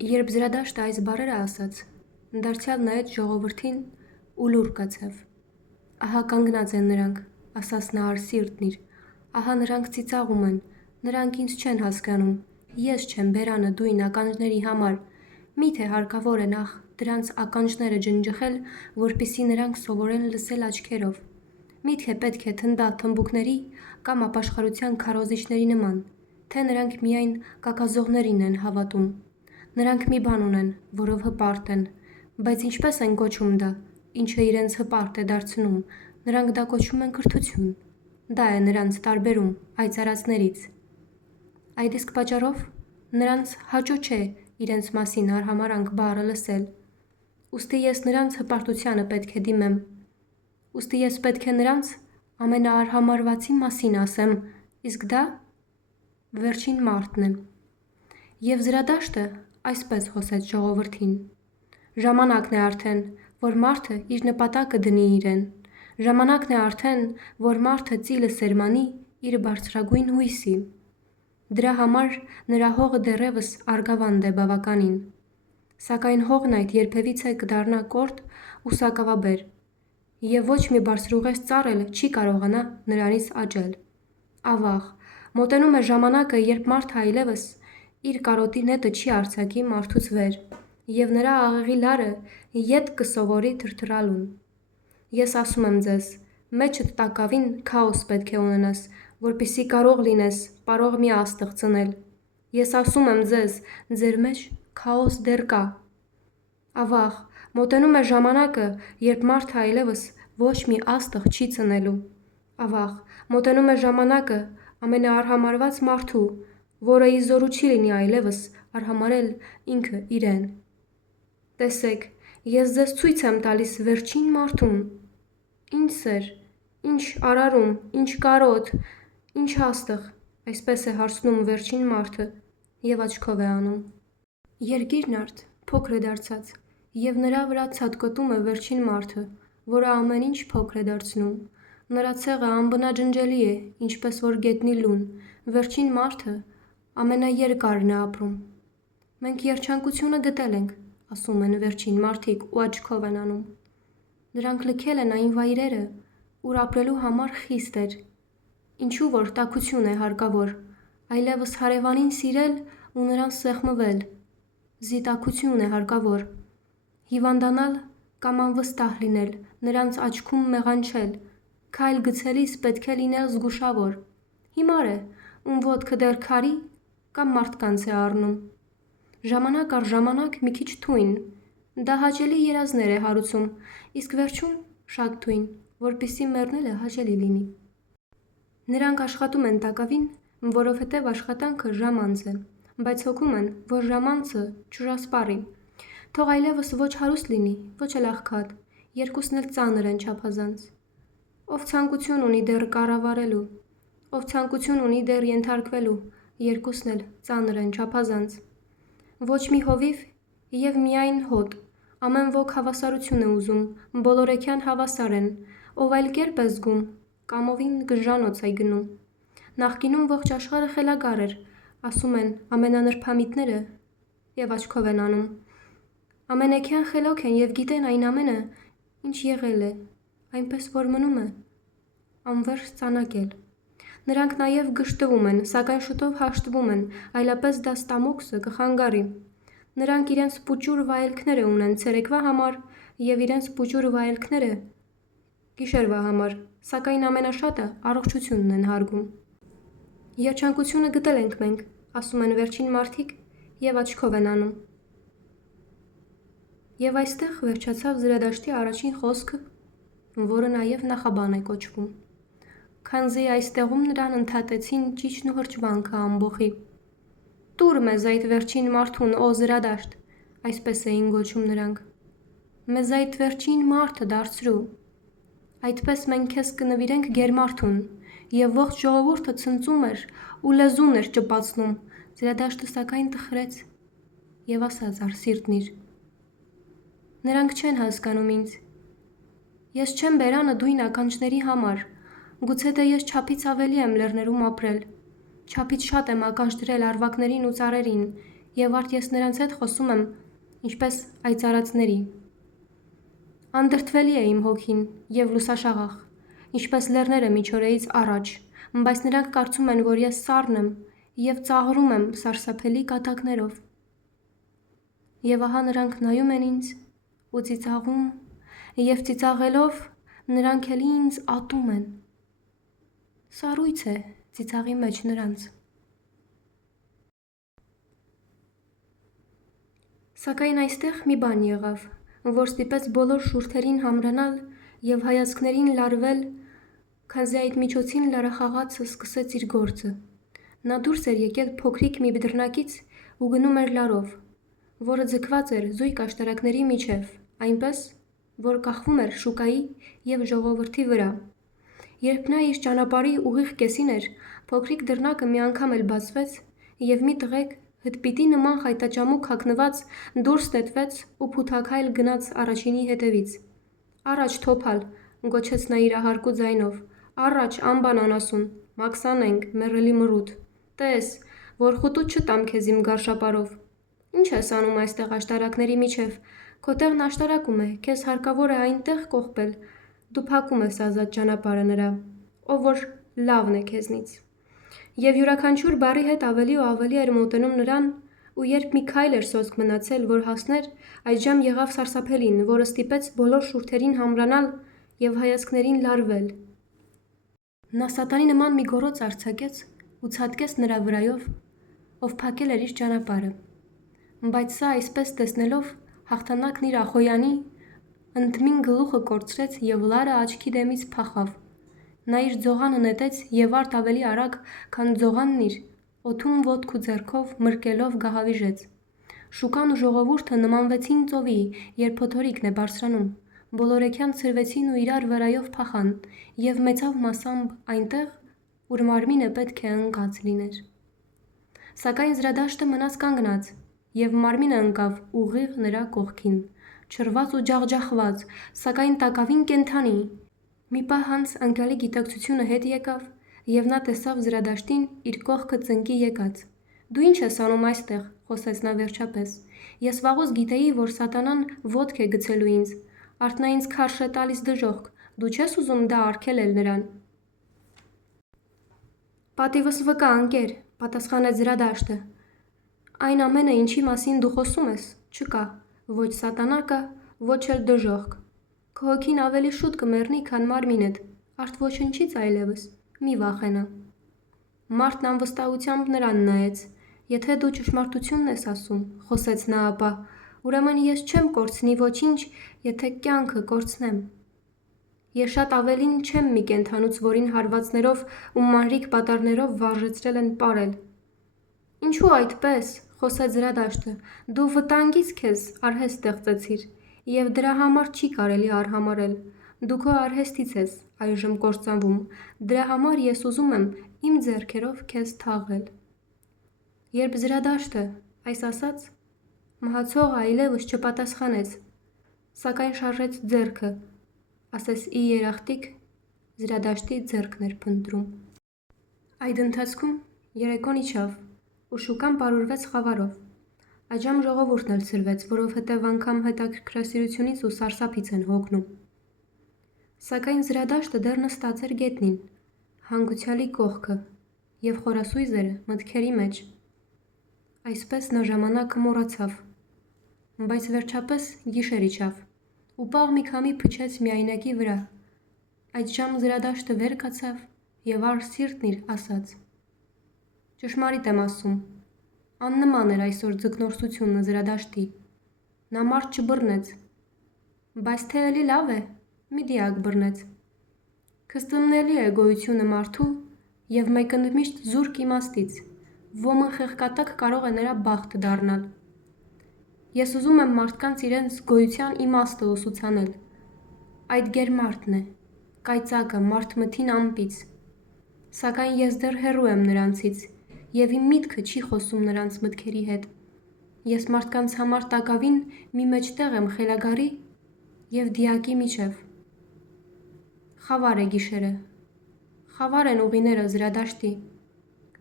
Երբ Զրադաշտը այս բառերը ասաց, դարձյալ նայեց ժողովրդին ու լուռ կացավ։ Ահա կանգնած են նրանք, ասաց նա արսիրտն իր, ահա նրանք ծիծաղում են, նրանք ինձ չեն հասկանում, ես չեմ բերանը դույն ականջների համար, միթե հարկավոր է նախ դրանց ականջները ջնջխել, որպեսզի նրանք սովորեն լսել աչքերով, միթե պետք է թնդալ թմբուկների կամ ապաշխարության քարոզիչների նման, թե նրանք միայն կակազողներին են հավատում։ Նրանք մի բան ունեն, որով հպարտ են, բայց ինչպես են կոչում դա, ինչը իրենց հպարտ է դարձնում, նրանք դա կոչում են կրթություն, դա է նրանց տարբերում այծարածներից։ Այդ իսկ պատճառով նրանց հաճո չէ իրենց մասին արհամարհանք բառը լսել, ուստի ես նրանց հպարտությանը պետք է դիմեմ, ուստի ես պետք է նրանց ամենաարհամարհվածի մասին ասեմ, իսկ դա վերջին մարտն է։ Եվ Զրադաշտը այսպես խոսեց ժողովրդին. ժամանակն է արդեն, որ մարդը իր նպատակը դնի իրեն, ժամանակն է արդեն, որ մարդը ծիլը սերմանի իր բարձրագույն հույսի։ Դրա համար նրա հողը դեռևս արգավանդ է բավականին, սակայն հողն այդ երբևիցե կդառնա կորտ ու սակավաբեր, և ոչ մի բարձրուղես ծառ էլ չի կարողանա նրանից աճել։ Ավաղ, մոտենում է ժամանակը, երբ մարդը այլևս իր կարոտի նետը չի արձակի մարդուց վեր, և նրա աղեղի լարը ետ կսովորի թրթռալուն։ Ես ասում եմ ձեզ, մեջդ տակավին քաոս պետք է ունենաս, որպեսզի կարող լինես պարող մի աստղ ծնել։ Ես ասում եմ ձեզ, ձեր մեջ քաոս դեռ կա։ Ավաղ, մոտենում է ժամանակը, երբ մարդը այլևս ոչ մի աստղ չի ծնելու։ Ավաղ, մոտենում է ժամանակը ամենաարհամարհված մարդու, որը ի զորու չի լինի այլևս արհամարհել ինքը իրեն։ Տեսեք, ես ձեզ ցույց եմ տալիս վերջին մարդուն։ Ինչ սեր, ինչ արարում, ինչ կարոտ, ինչ աստղ, այսպես է հարցնում վերջին մարդը և աչքով է անում։ Երկիրն արդ փոքր է դարձած, և նրա վրա ցատկոտում է վերջին մարդը, որը ամեն ինչ փոքր է դարձնում։ Նրա ցեղը անբնաջնջելի է, ինչպես որ գետնի լուն, վերջին մարդը ամենաերկարն է ապրում։ Մենք երջանկությունը գտել ենք, ասում են վերջին մարդիկ ու աչքով են անում։ Նրանք լքել են այն վայրերը, ուր ապրելու համար խիստ էր, ինչու որ տաքություն է հարկավոր, այլևս հարևանին սիրել ու նրան սեղմվել, զիտակություն է հարկավոր, հիվանդանալ կամ անվստահ լինել, նրանց աչքում մեղանչել, քայլ գցելիս պետք է լինել զգուշավոր, հիմար է, ում ոտքը դեռ քարի կամ մարդկանց է առնում։ Ժամանակ առ ժամանակ մի քիչ թույն, դա հաճելի երազներ է հարուցում, իսկ վերջում շատ թույն, որպեսզի մեռնելը հաճելի լինի։ Նրանք աշխատում են տակավին, որովհետև աշխատանքը ժամանց է, բայց հոգում են, որ ժամանցը չորասպառի, թող այլևս ոչ հարուստ լինի, ոչ էլ աղքատ, երկուսն էլ ծանր են չափազանց։ Ով ցանկություն ունի դեռ կառավարելու, ով ցանկություն ունի դեռ ենթարկվելու, երկուսն էլ ծանր են չափազանց։ Ոչ մի հովիվ և միայն հոտ, ամեն ոք հավասարություն է ուզում, բոլորեքյան հավասար են, ով այլ կերպ է զգում, կամովին գժանոց է գնում։ Նախկինում ողջ աշխարհը խելագար էր, ասում են ամենանրբամիտները և աչքով են անում։ Ամենեքյան խելոք են և գիտեն այն ամենը, ինչ եղել է, այնպես որ մնում է անվերջ ծանակել։ Նրանք նաև գժտվում են, սակայն շուտով հաշտվում են, այլապես դա ստամոքսը կխանգարի։ Նրանք իրենց պուճուր վայելքները ունեն ցերեկվա համար և իրենց պուճուր վայելքները գիշերվա համար, սակայն ամենաշատը առողջությունն են հարգում։ Երջանկությունը գտել ենք մենք, ասում են վերջին մարդիկ և աչքով են անում։ Եվ այստեղ վերջացավ Զրադաշտի առաջին խոսքը, որը նաև նախաբան է կոչվում, քանզի այստեղում նրան ընդհատեցին ճիչն ու հրճվանքը ամբոխի։ Տուր մեզ այդ վերջին մարդուն, օ Զրադաշտ, այսպես էին գոչում նրանք։ Մեզ այդ վերջին մարդը դարձրու։ Այդպես մենք քեզ կնվիրենք գերմարդուն, և ողջ ժողովուրդը ցնծում էր ու լեզուն էր ճպացնում, Զրադաշտը սակայն տխրեց և ասաց արսիրտն իր. նրանք չեն հասկանում ինձ։ Ես չեմ բերանը դույն ականջների համար, գուցե թե ես չափից ավելի եմ լեռներում ապրել, չափից շատ եմ ականջ դրել արվակներին ու ծառերին, եւ արդ ես նրանց հետ խոսում եմ, ինչպես այծարածների։ Անդրդվելի է իմ հոգին եւ լուսաշաղախ, ինչպես լեռները միջօրեից առաջ, բայց նրանք կարծում են, որ ես սառն եմ եւ ծաղրում եմ սարսափելի կատակներով։ Եվ ահա նրանք նայում են ինձ ու ծիծաղում, եւ ծիծաղելով նրանք էլի ինձ ատում են։ Սառույց է ծիծաղի մեջ նրանց։ Սակայն այստեղ մի բան եղավ, որ ստիպեց բոլոր շուրթերին համրանալ եւ հայացքներին լարվել, քանզի այդ միջոցին լարախաղացը սկսեց իր գործը։ Նա դուրս էր եկել փոքրիկ մի բդռնակից ու գնում էր լարով, որը ձգված էր զույգ աշտարակների միջև, այնպես, որ կախվում էր շուկայի եւ ժողովրդի վրա։ Երբ նա իր ճանապարհի ուղիղ կեսին էր, փոքրիկ դռնակը մի անգամ էլ բացվեց եւ մի տղեկ հդպիտի նման խայտաճամուկ հագնված դուրս նետվեց ու փութաքայլ գնաց առաջինի հետևից։ «Առաջ թոփալ», գոչեց նա իր ահարկու ձայնով, «առաջ անբան անասուն, մաքսանենք, մեռելի մռութ, տես, որ խուտու չտամ քեզ իմ գարշապարով։ Ինչ ես անում այստեղ աշտարակների միջև, քո տեղն աշտարակում է, քեզ հարկավոր է այնտեղ կողպել, դու փակում ես ազատ ճանապարհը նրա, ով որ լավն է քեզնից»։ Եվ յուրաքանչյուր բառի հետ ավելի ու ավելի էր մոտենում նրան, ու երբ մի քայլ էր սոսկ մնացել, որ հասներ, այդժամ եղավ սարսափելին, որը ստիպեց բոլոր շուրթերին համրանալ եւ հայացքներին լարվել։ Նա սատանի նման մի գոռոց արձակեց ու ցատկեց նրա վրայով, ով փակել էր իր ճանապարհը։ Բայց սա այսպես տեսնելով, հաղթանակն իր ախոյանի ընդմին գլուխը կորցրեց եւ լարը աչքի դեմից փախավ։ Նա իր ձողանը նետեց եւ արդ ավելի արագ, քան ձողանն իր, օդում ոտք ու ձեռքով մրկելով գահավիժեց։ Շուկան ու ժողովուրդը նմանվեցին ծովի, երբ փոթորիկն է բարձրանում, բոլորեքյան ցրվեցին ու իրար վրայով փախան եւ մեծավ մասամբ այնտեղ, ուր մարմինը պետք է ընկած լիներ։ Սակայն զրադաշտը մնաց կանգնած, եւ մարմինը ընկավ ուղիղ նրա կողքին, չռված ու ջախջախված, սակայն տակավին կենդանի։ Մի պահ անց անկյալի գիտակցությունը հետ եկավ, եւ նա տեսավ զրադաշտին իր կողքը ծնկի եկած։ «Դու ինչ ես անում այստեղ», խոսեց նա վերջապես։ «Ես վաղուց գիտեի, որ սատանան ոտք է գցելու ինձ, արդ նա ինձ քարշ է տալիս դժոխք, դու չես ուզում դա արգելել նրան»։ «Պատիվս վկա, ընկեր», պատասխանեց զրադաշտը։ «Այն ամենը, ինչի մասին դու խոսում ես, չկա, ոչ սատանա կա, ոչ էլ դժոխք։ Քո հոգին ավելի շուտ կմեռնի, քան մարմինդ, արդ ոչնչից այլևս, մի վախենա»։ Մարդն անվստահությամբ նրան նայեց։ «Եթե դու ճշմարտությունն ես ասում», խոսեց նա ապա, «ուրեմն ես չեմ կորցնի ոչինչ, եթե կյանքը կորցնեմ։ Ես շատ ավելին չեմ մի կենդանուց, որին հարվածներով ու մանրիկ պատառներով վարժեցրել են պարել»։ «Ինչու այդպես», խոսեց զրադաշտը, «դու վտանգից քեզ արհեստ ստեղծեցիր, եւ դրա համար չի կարելի արհամարհել։ Դու քո արհեստից ես այժմ կործանվում, դրա համար ես ուզում եմ իմ ձեռքերով քեզ թաղել»։ Երբ զրադաշտը այս ասաց, մահացողը այլևս չպատասխանեց, սակայն շարժեց ձեռքը, ասես ի երախտիկ զրադաշտի ձեռքն էր փնտրում։ Այդ ընթացքում երեկոն իջավ, ու շուկան պարուրվեց խավարով։ Այդժամ ժողովուրդն էլ ցրվեց, որովհետև անգամ հետաքրքրասիրությունից ու սարսափից են հոգնում։ Սակայն զրադաշտը դեռ նստած էր գետնին, հանգուցյալի կողքը, եւ խորասույզ էր մտքերի մեջ։ Այսպես նա ժամանակը մոռացավ, բայց վերջապես գիշեր իջավ, ու պաղ մի քամի փչեց միայնակի վրա։ Այդժամ զրադաշտը վեր կացավ եւ առ սիրտն իր ասաց. «Ճշմարիտ եմ ասում, աննման էր այսօր ձկնորսությունը զրադաշտի։ Նա մարդ չբռնեց, բայց թե էլի լավ է, մի դիակ բռնեց։ Քստումնելի է գոյությունը մարդու եւ մեկընդմիշտ զուրկ իմաստից, ոմն խեղկատակ կարող է նրա բախտը դառնալ։ Ես ուզում եմ մարդկանց իրենց գոյության իմաստը ուսուցանել։ Այդ գերմարդն է, կայծակը, մարդմթին ամպից։ Սակայն ես դեռ հեռու եմ նրանցից, եւ իմ միտքը չի խոսում նրանց մտքերի հետ։ Ես մարդկանց համար տակավին մի մեջտեղ եմ խելագարի եւ դիակի միջև։ Խավար է գիշերը, խավար են ուղիները զրադաշտի։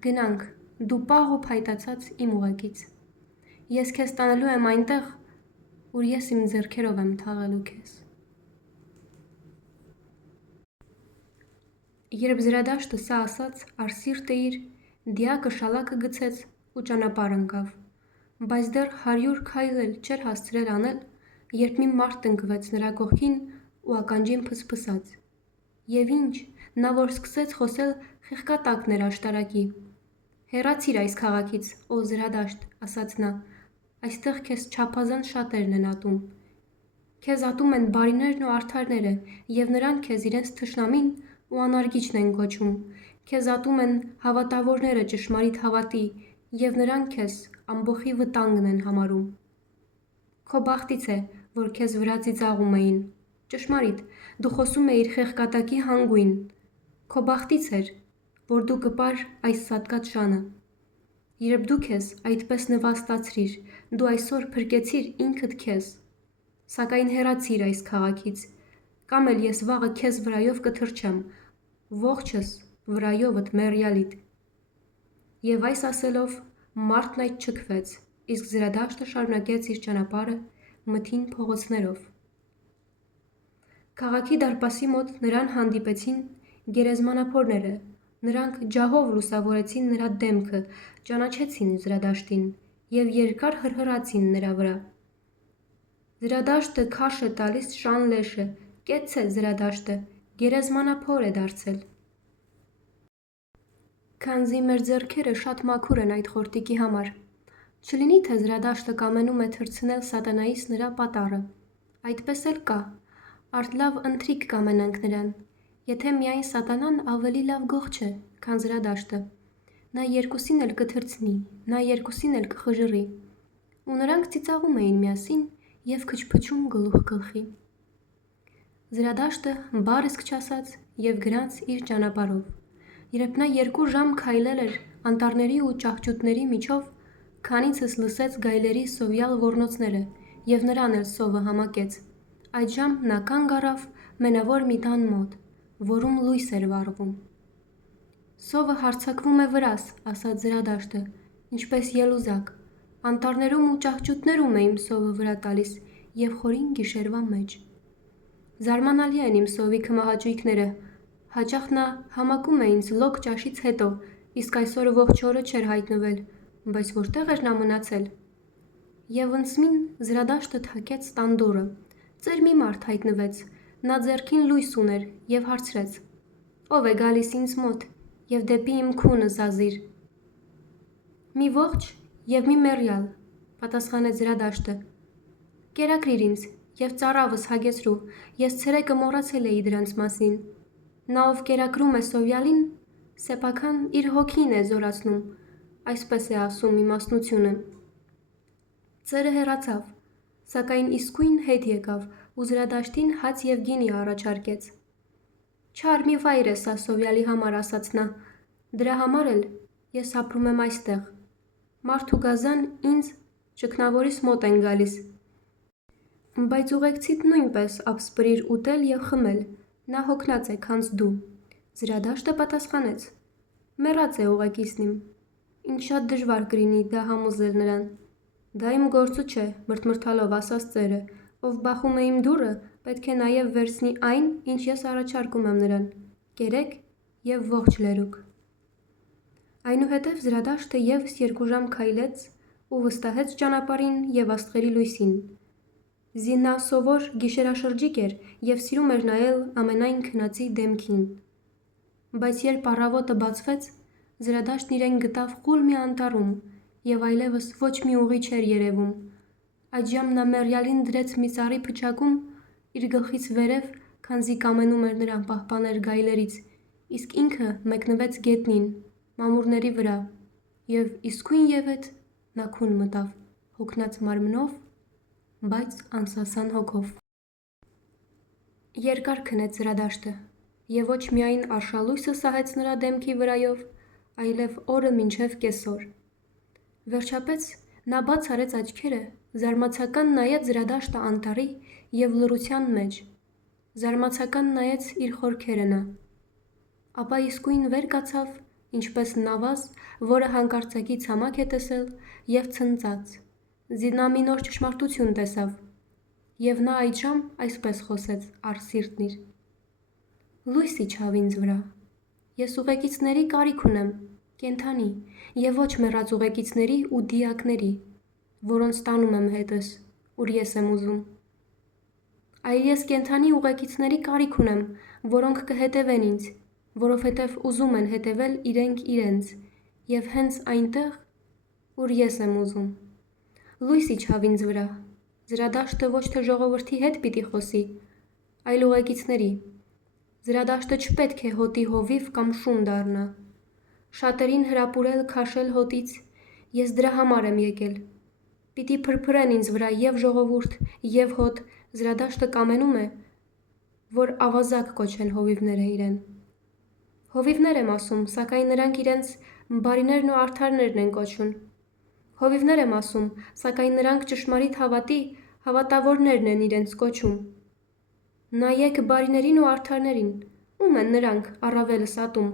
Գնանք, դու պաղ ու փայտացած իմ ուղեկից։ Ես քեզ տանելու եմ այնտեղ, ուր ես իմ ձեռքերով եմ թաղելու քեզ։ Երբ Զրադաշտը սա ասաց, արսիրտը իր դիակը շալակը գցեց ու ճանապարհ ընկավ, բայց դեռ 100 քայլ էլ չէր հասցրել անել, երբ մի մարդ ընկվեց նրա կողքին ու ականջին փսփսաց։ Եվ ինչ, նա որ սկսեց խոսել խեղկատակն էր աշտարակի։ «Հեռացիր այս քաղաքից, ո Զրադաշտ», ասաց նա, «այստեղ քեզ չափազանց շատերն են ատում։ Քեզ ատում են բարիներն ու արդարները, և նրանք քեզ իրենց թշնամին ու անարգիչն են կոչում։ Քեզ ատում են հավատավորները ճշմարիտ հավատի, և նրանք քեզ ամբոխի վտանգն են համարում։ Քո բախտից է, որ քեզ վրա ծիծաղում էին։ Ճշմարիտ, դու խոսում էիր խեղկատակի հանգույն։ Քո բախտից էր, որ դու կպար այս սատկած շանը։ Երբ դու քեզ այդպես նվաստացրիր, դու այսօր փրկեցիր ինքդ քեզ։ Սակայն հեռացիր այս քաղաքից, կամ էլ ես վաղը քեզ վրայով կթռչեմ, ողջս վրայովդ մեռյալիդ։ Եվ այս ասելով մարդն այդ չքվեց, իսկ Զրադաշտը շարունակեց իր ճանապարհը մթին փողոցներով։ Քաղաքի դարպասի մոտ նրան հանդիպեցին գերեզմանափորները։ Նրանք ջահով լուսավորեցին նրա դեմքը, ճանաչեցին Զրադաշտին և երկար հռհռացին նրա վրա։ Զրադաշտը քարշ է տալիս շան լեշը, կեցցե Զրադաշտը, գերեզմանափոր է դարձել։ Քանզի մեր ձեռքերը շատ մաքուր են այդ խորտիկի համար։ Չլինի թե Զրադաշտը կամենում է թռցնել սատանայից նրա պատառը։ Այդպես էլ կա։ Արդ լավ ընթրիք կամենանք նրան։ Եթե միայն սատանան ավելի լավ գող չէ, քան Զրադաշտը։ Նա երկուսին էլ կթռցնի, նա երկուսին էլ կխժռի։ Ու նրանք ծիծաղում էին միասին և քչփչում գլուխ գլխի։ Զրադաշտը բառ իսկ չասաց և գնաց իր ճանապարհով։ Երբ նա 2 ժամ քայլել էր անտառների ու ճահճուտների միջով, քանիցս լսեց գայլերի սովյալ ոռնոցները, և նրան էլ սովը համակեց։ Այդժամ նա կանգ առավ մենավոր մի տան մոտ, որում լույս էր վառվում։ «Սովը հարձակվում է վրաս», ասաց Զրադաշտը, «ինչպես ելուզակ։ Անտառներում ու ճահճուտներում է իմ սովը վրա տալիս և խորին գիշերվա մեջ։ Զարմանալի են իմ սովի քմահաճույքները։ Հաճախ նա համակում է ինձ լոկ ճաշից հետո, իսկ այսօր ողջ օրը չէր հայտնվել, բայց որտե՞ղ էր նա մնացել»։ Եվ ընծմին Զրադաշտը թակեց տան դուռը։ Ծեր մի մարդ հայտնվեց, նա ձեռքին լույս ուներ և հարցրեց. «Ո՞վ է գալիս ինձ մոտ և դեպի իմ քունը զազիր»։ «Մի ողջ և մի մեռյալ», պատասխանեց Զրադաշտը։ «Կերակրիր ինձ և ծառավս հագեցրու, ես ցերեկը մոռացել էի դրանց մասին»։ Նա, ով կերակրում է սովյալին, սեփական իր հոգին է զորացնում, այսպես է ասում իմաստնությունը։ Ծերը հեռացավ, սակայն իսկույն հետ եկավ ու Զրադաշտին հաց և գինի առաջարկեց։ «Չար մի վայր է սա սովյալի համար», ասաց նա, «դրա համար էլ ես ապրում եմ այստեղ։ Մարդ ու գազան ինձ՝ ճգնավորիս մոտ են գալիս։ Բայց ուղեկցիդ նույնպես ապսպրիր ուտել և խմել, նա հոգնած է, քանզ դու»։ Զրադաշտը պատասխանեց. «Մեռած է ուղեկիցն իմ։ Ինձ շատ դժվար կլինի դա համոզել նրան»։ «Դա իմ գործը չէ», մրթմրթալով ասաց ծերը, «ով բախում է իմ դուռը, պետք է նաև վերցնի այն, ինչ ես առաջարկում եմ նրան՝ կերեք և ողջ լերուկ»։ Այնուհետև Զրադաշտը ևս 2 ժամ քայլեց ու վստահեց ճանապարհին և աստղերի լույսին։ Զինա սովոր գիշերաշրջիկ էր և սիրում էր նայել ամենայն քնածի դեմքին։ Բայց երբ առավոտը բացվեց, Զրադաշտն իրեն գտավ խուլ մի անտառում և այլևս ոչ մի ուղի չէր երևում։ Այդժամ նա մեռյալին դրեց մի ծառի փչակում իր գլխից վերև, քանզի կամենում էր նրան պահպանել գայլերից, իսկ ինքը մեկնվեց գետնին, մամուռների վրա, և իսկույնևեթ նա քուն մտավ, հոգնած մարմնով, բայց անսասան հոգով։ Երկար քնեց Զրադաշտը, և ոչ միայն արշալույսը սահեց նրա դեմքի վրայով, այլև օրը մինչև կեսօր։ Վերջապես նա բաց արեց աչքերը, զարմացական նայեց Զրադաշտը անտառի և լռության մեջ, զարմացական նայեց իր խորքերը նա։ Ապա իսկույն վեր կացավ, ինչպես նավազ, որը հանկարծակի ցամաք է տեսել, և ցնծաց. Նա մի նոր ճշմարտություն տեսավ, և նա այդժամ այսպես խոսեց առ սիրտն իր. «Լույս իջավ ինձ վրա, ես ուղեկիցների կարիք ունեմ, կենդանի, և ոչ մեռած ուղեկիցների ու դիակների, որոնց տանում եմ հետս, ուր ես եմ ուզում։ Այլ ես կենդանի ուղեկիցների կարիք ունեմ, որոնք կհետևեն ինձ, որովհետև ուզում են հետևել իրենք իրենց, և հենց այնտեղ, ուր ես եմ ուզում։ Լույս իջավ ինձ վրա, զրադաշտը ոչ թե ժողովրդի հետ պիտի խոսի, այլ ուղեկիցների։ Զրադաշտը չպետք է հոտի հովիվ կամ շուն դառնա։ Շատերին հրապուրել քաշել հոտից, ես դրա համար եմ եկել։ Պիտի փրփրեն ինձ վրա և ժողովուրդ, և հոտ, զրադաշտը կամենում է, որ ավազակ կոչեն հովիվները իրեն։ Հովիվներ եմ ասում, սակայն նրանք իրենց բարիներն ու արդարներն են կոչում։ Հովիվներ եմ ասում, սակայն նրանք ճշմարիտ հավատի հավատավորներն են իրենց կոչում։ Նայեք բարիներին ու արդարներին, ում են նրանք առավելս ատում,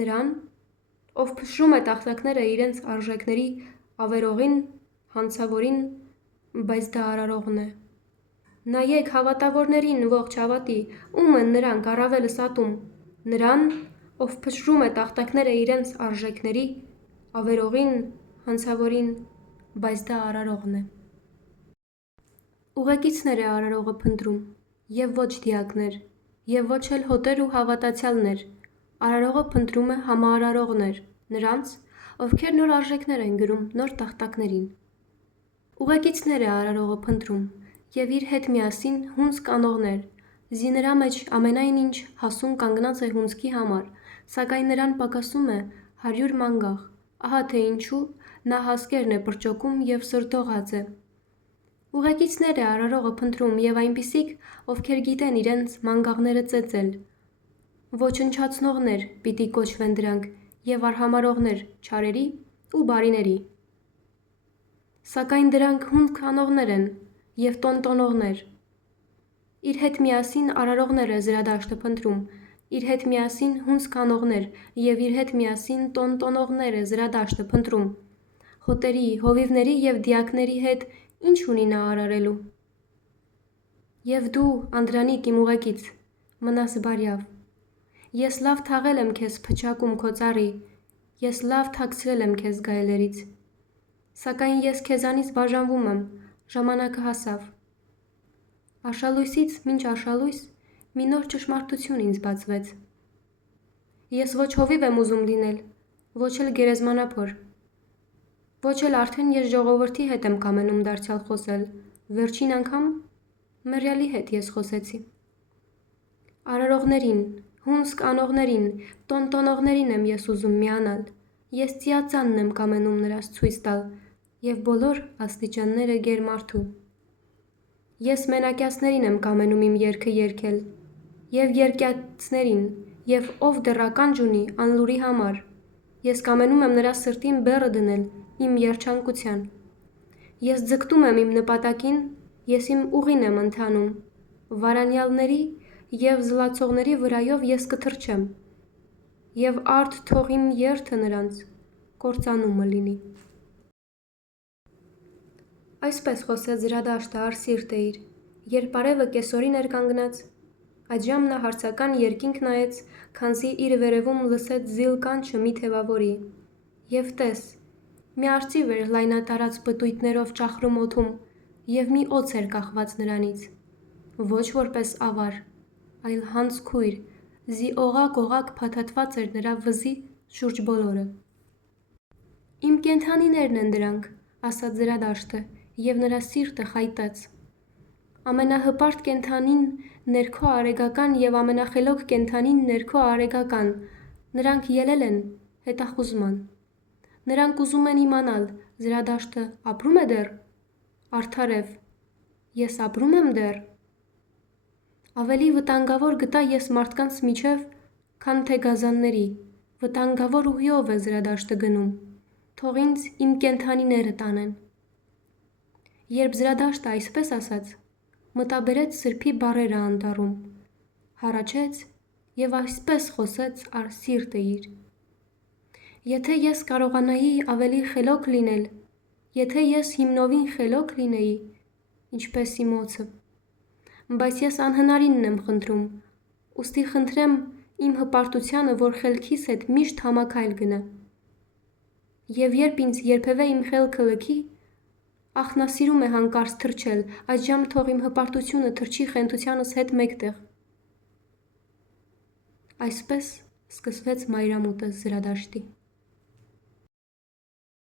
նրան, ով փշրում է տախտակները իրենց արժեքների ավերողին, հանցավորին, բայց դա արարողն է։ Նայեք հավատավորներին ողջ հավատի, ում են նրանք առավելս ատում, նրան, ով փշրում է տախտակները իրենց արժեքների ավերողին, հանցավորին, բայց դա արարողն է։ Ուղեկիցներ է արարողը փնտրում, և ոչ դիակներ, և ոչ էլ հոտեր ու հավատացյալներ, արարողը փնտրում է համաարարողներ, նրանց, ովքեր նոր արժեքներ են գրում նոր տախտակներին։ Ուղեկիցներ է արարողը փնտրում, և իր հետ միասին հունձք անողներ, զի նրա մեջ ամենայն ինչ հասուն կանգնած է հունձքի համար, սակայն նրան պակասում է 100 մանգաղ, ահա թե ինչու նա հասկերն է պրճոկում և սրտողած է։ Ուղեկիցներ է արարողը փնտրում և այնպիսիք, ովքեր գիտեն իրենց մանգաղները ծեծել։ Ոչնչացնողներ պիտի կոչվեն դրանք և արհամարհողներ չարերի ու բարիների։ Սակայն դրանք հունձք անողներ են և տոնտոնողներ։ Իր հետ միասին արարողներ է զրադաշտը փնտրում, իր հետ միասին հունձք անողներ և իր հետ միասին տոնտոնողներ է զրադաշտը փնտրում։ Հոտերի, հովիվների և դիակների հետ ինչ ունի նա արարելու։ Եվ դու, Անդրանիկ, իմ ուղեկից, մնաս բարյավ։ Ես լավ թաղել եմ քեզ փչակում քո ծառի, ես լավ թաքցրել եմ քեզ գայլերից։ Սակայն ես քեզանից բաժանվում եմ, ժամանակը հասավ։ Աշալույսից մինչ աշալույս մի նոր ճշմարտություն ինձ բացվեց։ Ես ոչ հովիվ եմ ուզում լինել, ոչ էլ գերեզմանափոր։ Ոչ էլ արդեն ես ժողովրդի հետ եմ կամենում դարձյալ խոսել, վերջին անգամ մեռյալի հետ ես խոսեցի։ Արարողներին, հունձք անողներին, տոնտոնողներին եմ ես ուզում միանալ, ես ծիածանն եմ կամենում նրանց ցույց տալ և բոլոր աստիճանները գերմարդու։ Ես մենակյացներին եմ կամենում իմ երգը երգել, և երկյացներին, և ով դեռ ականջ ունի անլուրի համար, ես կամենում եմ նրա սրտին բեռը դնել իմ երջանկության։ Ես ձգտում եմ իմ նպատակին, ես իմ ուղին եմ ընթանում, վարանյալների և զլացողների վրայով ես կթռչեմ, և արդ թող իմ երթը նրանց կործանումը լինի։ Այսպես խոսեց զրադաշտը առ սիրտը իր, երբ արևը կեսօրին էր կանգնած, այդժամ նա հարցական երկինք նայեց, քանզի իր վերևում լսեց զիլ կանչը մի թևավորի, և տես, մի արծիվ էր լայնատարած պտույտներով ճախրում օդում, և մի օձ էր կախված նրանից, ոչ որպես ավար, այլ հանցքույր, զի օղակ փաթաթված էր նրա վզի շուրջ բոլորը։ Իմ կենդանիներն են դրանք, ասաց զրադաշտը, և նրա սիրտը խայտեց։ Ամենահպարտ կենդանին ներքո արեգական և ամենախելոք կենդանին ներքո արեգական, նրանք ելել են հետախուզման։ Նրանք ուզում են իմանալ, զրադաշտը ապրում է դեռ։ Արդարև, ես ապրում եմ դեռ։ Ավելի վտանգավոր գտա ես մարդկանց միջև, քան թե գազանների, վտանգավոր ուղիով է զրադաշտը գնում, թող ինձ իմ կենդանիները տանեն։ Երբ զրադաշտը այսպես ասաց, մտաբերեց սրբի բառերը անտառում, հառաչեց և այսպես խոսեց առ սիրտը իր. «Եթե ես կարողանայի ավելի խելոք լինել, Եթե ես հիմնովին խելոք լինեի, ինչպես իմ օձը, բայց ես անհնարինն եմ խնդրում, ուստի խնդրեմ իմ հպարտությանը, որ խելքիս հետ միշտ համաքայլ գնա։ Եվ երբ ինձ երբևէ իմ խելքը լքի, ախ նա սիրում է հանկարծ թռչել, այդժամ թող իմ հպարտությունը թռչի խենթությանս հետ մեկտեղ։ Այսպես սկսվեց մայրամուտը զրադաշտի։